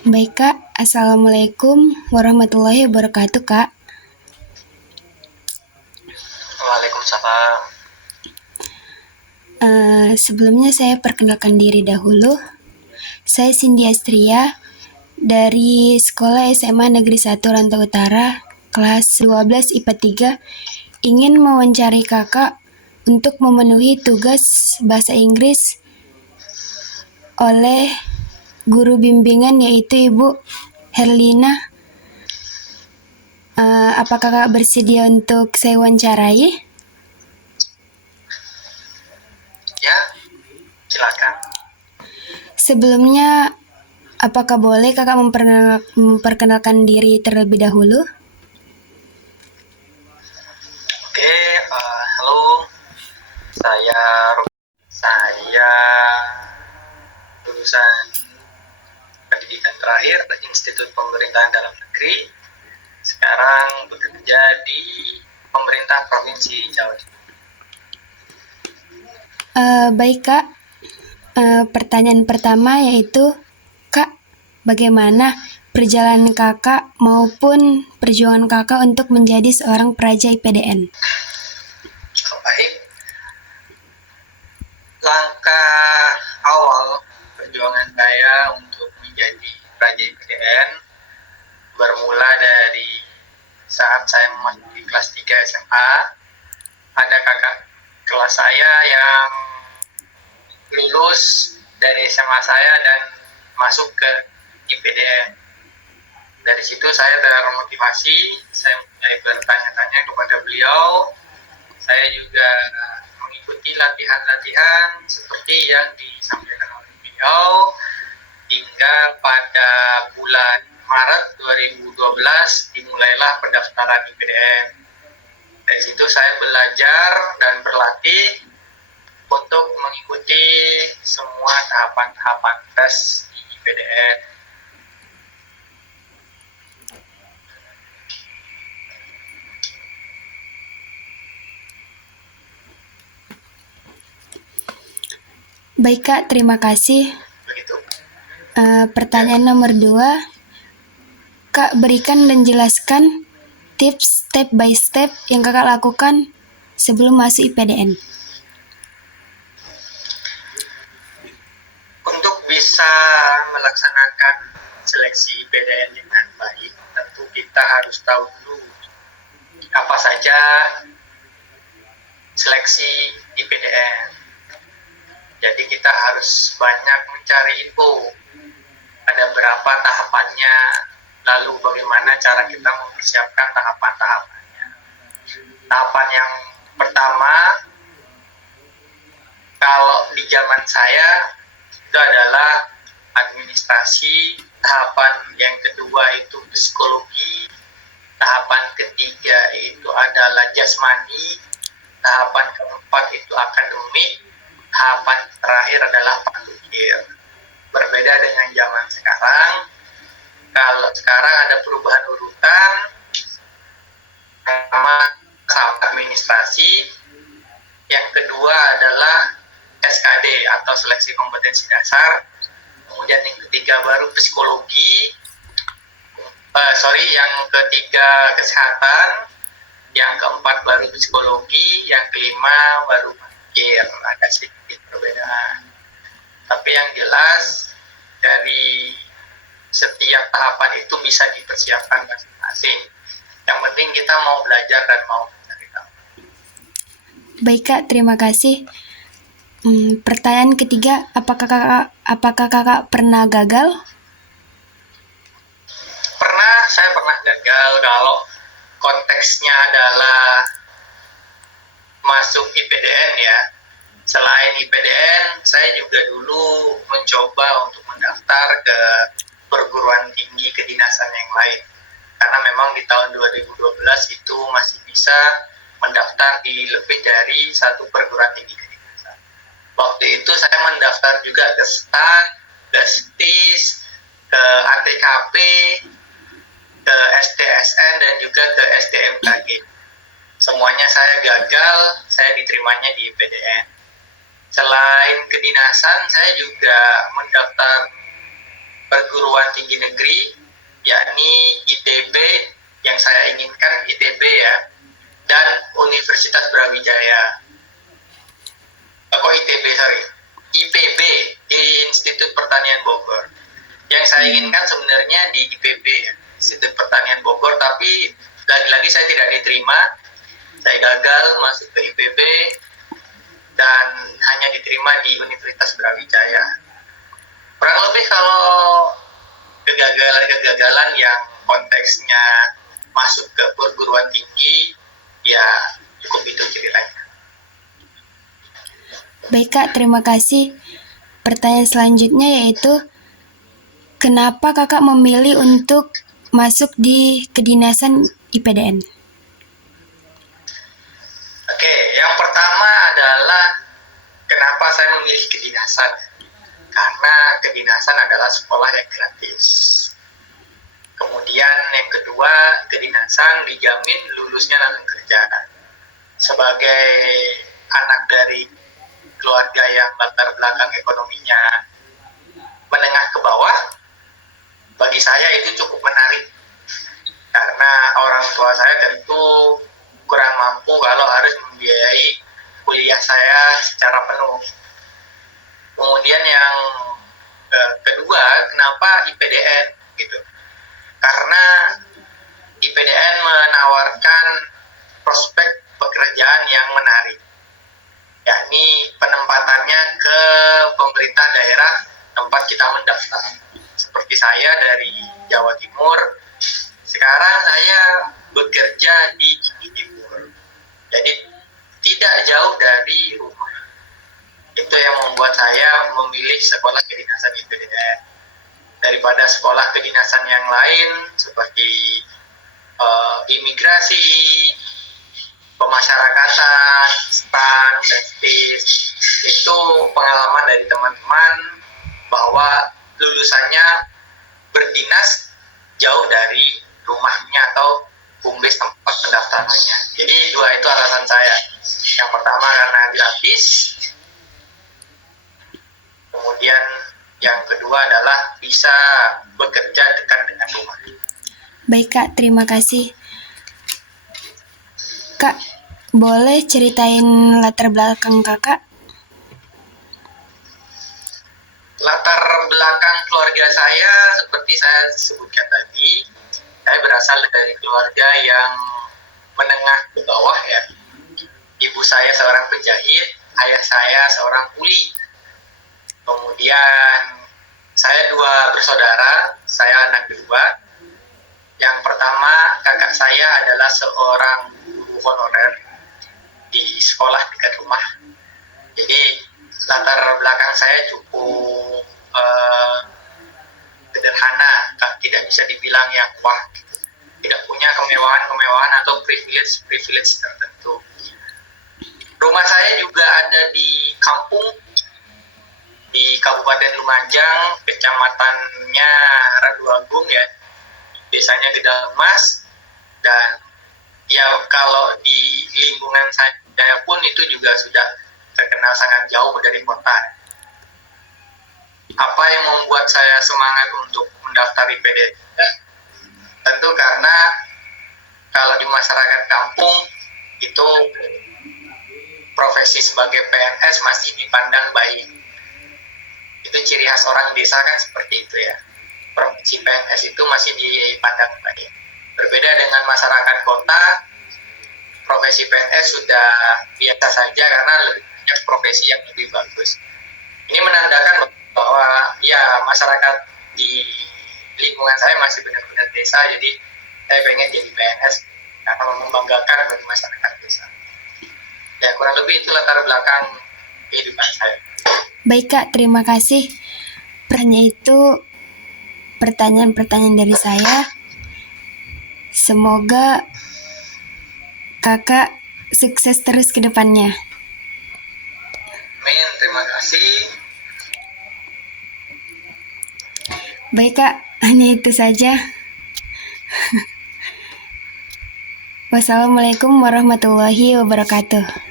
Baik Kak, Assalamualaikum warahmatullahi wabarakatuh Kak. Waalaikumsalam. Sebelumnya saya perkenalkan diri dahulu. Saya Cindy Astria dari Sekolah SMA Negeri 1 Rantau Utara, kelas 12 IPA 3, ingin mewawancari Kakak untuk memenuhi tugas bahasa Inggris oleh guru bimbingan yaitu Ibu Herlina. Apakah Kakak bersedia untuk saya wawancarai? Ya, silakan. Sebelumnya, apakah boleh Kakak memperkenalkan diri terlebih dahulu? Oke, halo. Saya saya lulusan pendidikan terakhir Institut Pemerintahan Dalam Negeri. Sekarang bekerja di pemerintah Provinsi Jawa Timur. Baik Kak, pertanyaan pertama yaitu, Kak, bagaimana perjalanan Kakak maupun perjuangan Kakak untuk menjadi seorang praja IPDN? Baik, langkah awal perjuangan saya untuk menjadi praja IPDN bermula dari saat saya memasuki kelas 3 SMA. Ada kakak kelas saya yang lulus dari SMA saya dan masuk ke IPDN. Dari situ saya termotivasi, saya mulai bertanya-tanya kepada beliau. Saya juga mengikuti latihan-latihan seperti yang disampaikan oleh beliau hingga pada bulan Maret 2012 dimulailah pendaftaran IPDN. Dari situ saya belajar dan berlatih untuk mengikuti semua tahapan-tahapan tes di IPDN. Baik Kak, terima kasih. Begitu. Pertanyaan nomor 2, Kak berikan dan jelaskan tips step by step yang Kakak lakukan sebelum masuk IPDN. Untuk bisa melaksanakan seleksi IPDN dengan baik, tentu kita harus tahu dulu apa saja seleksi IPDN. Jadi kita harus banyak mencari info. Ada berapa tahapannya, lalu bagaimana cara kita mempersiapkan tahapan-tahapannya. Tahapan yang pertama, kalau di zaman saya, itu adalah administrasi. Tahapan yang kedua itu psikologi. Tahapan ketiga itu adalah jasmani. Tahapan keempat itu akademik. Tahapan terakhir adalah praktik. Berbeda dengan zaman sekarang. Kalau sekarang ada perubahan urutan, pertama administrasi, yang kedua adalah SKD atau seleksi kompetensi dasar, kemudian yang ketiga baru psikologi, yang ketiga kesehatan, yang keempat baru psikologi, yang kelima baru pikir. Ada sedikit perbedaan, tapi yang jelas dari setiap tahapan itu bisa dipersiapkan masing-masing. Yang penting kita mau belajar dan mau mencari tahu. Baik Kak, terima kasih. Pertanyaan ketiga, apakah kakak pernah gagal? Saya pernah gagal kalau konteksnya adalah masuk IPDN ya. Selain IPDN, saya juga dulu mencoba untuk mendaftar ke perguruan tinggi kedinasan yang lain. Karena memang di tahun 2012 itu masih bisa mendaftar di lebih dari satu perguruan tinggi kedinasan. Waktu itu saya mendaftar juga ke STAN, ke STIS, ke ATKP, ke STSN, dan juga ke STMKG. Semuanya saya gagal, saya diterimanya di IPDN. Selain kedinasan, saya juga mendaftar perguruan tinggi negeri, yakni ITB, yang saya inginkan ITB ya, dan Universitas Brawijaya. Kok ITB, sorry, IPB, Institut Pertanian Bogor. Yang saya inginkan sebenarnya di IPB, Institut Pertanian Bogor, tapi lagi-lagi saya tidak diterima. Saya gagal masuk ke IPB dan hanya diterima di Universitas Brawijaya. Kurang lebih kalau kegagalan-kegagalan yang konteksnya masuk ke perguruan tinggi, ya cukup itu ceritanya. Baik Kak, terima kasih. Pertanyaan selanjutnya yaitu, kenapa Kakak memilih untuk masuk di kedinasan IPDN? Oke, yang pertama adalah kenapa saya memilih kedinasan. Karena kedinasan adalah sekolah yang gratis. Kemudian yang kedua, kedinasan dijamin lulusnya langsung kerja. Sebagai anak dari keluarga yang latar belakang ekonominya menengah ke bawah, bagi saya itu cukup menarik. Karena orang tua saya tentu kurang mampu kalau harus membiayai kuliah saya secara penuh. Kemudian yang kedua, kenapa IPDN gitu? Karena IPDN menawarkan prospek pekerjaan yang menarik, yakni penempatannya ke pemerintah daerah tempat kita mendaftar. Seperti saya dari Jawa Timur, sekarang saya bekerja di Timur, jadi tidak jauh dari rumah. Itu yang membuat saya memilih sekolah kedinasan IPDN daripada sekolah kedinasan yang lain seperti imigrasi, pemasyarakatan, STAN, dan STIS. Itu pengalaman dari teman-teman bahwa lulusannya berdinas jauh dari rumahnya atau home base tempat pendaftarannya. Jadi dua itu alasan saya. Yang pertama karena gratis, kemudian yang kedua adalah bisa bekerja dekat dengan rumah. Baik Kak, terima kasih. Kak, boleh ceritain latar belakang Kakak? Latar belakang keluarga saya seperti saya sebutkan tadi, saya berasal dari keluarga yang menengah ke bawah ya. Ibu saya seorang penjahit, ayah saya seorang kuli. Kemudian saya dua bersaudara, saya anak kedua. Yang pertama, kakak saya adalah seorang guru honorer di sekolah dekat rumah. Jadi latar belakang saya cukup sederhana, tidak bisa dibilang yang wah, tidak punya kemewahan atau privilege tertentu. Rumah saya juga ada di kampung, di Kabupaten Lumajang, kecamatannya Raduagung ya, desanya Gedang Emas. Dan ya kalau di lingkungan saya pun itu juga sudah terkenal sangat jauh dari kota. Apa yang membuat saya semangat untuk mendaftar IPDN? Tentu karena kalau di masyarakat kampung itu profesi sebagai PNS masih dipandang baik. Itu ciri khas orang desa kan seperti itu ya. Profesi PNS itu masih dipandang baik. Berbeda dengan masyarakat kota, profesi PNS sudah biasa saja karena banyak profesi yang lebih bagus. Ini menandakan bahwa ya masyarakat di lingkungan saya masih benar-benar desa, jadi saya pengen jadi PNS karena membanggakan bagi masyarakat desa. Ya kurang lebih itu latar belakang kehidupan saya. Baik Kak, terima kasih. Hanya itu pertanyaan-pertanyaan dari saya. Semoga Kakak sukses terus ke depannya. Amin, terima kasih. Baik Kak, hanya itu saja. Wassalamualaikum warahmatullahi wabarakatuh.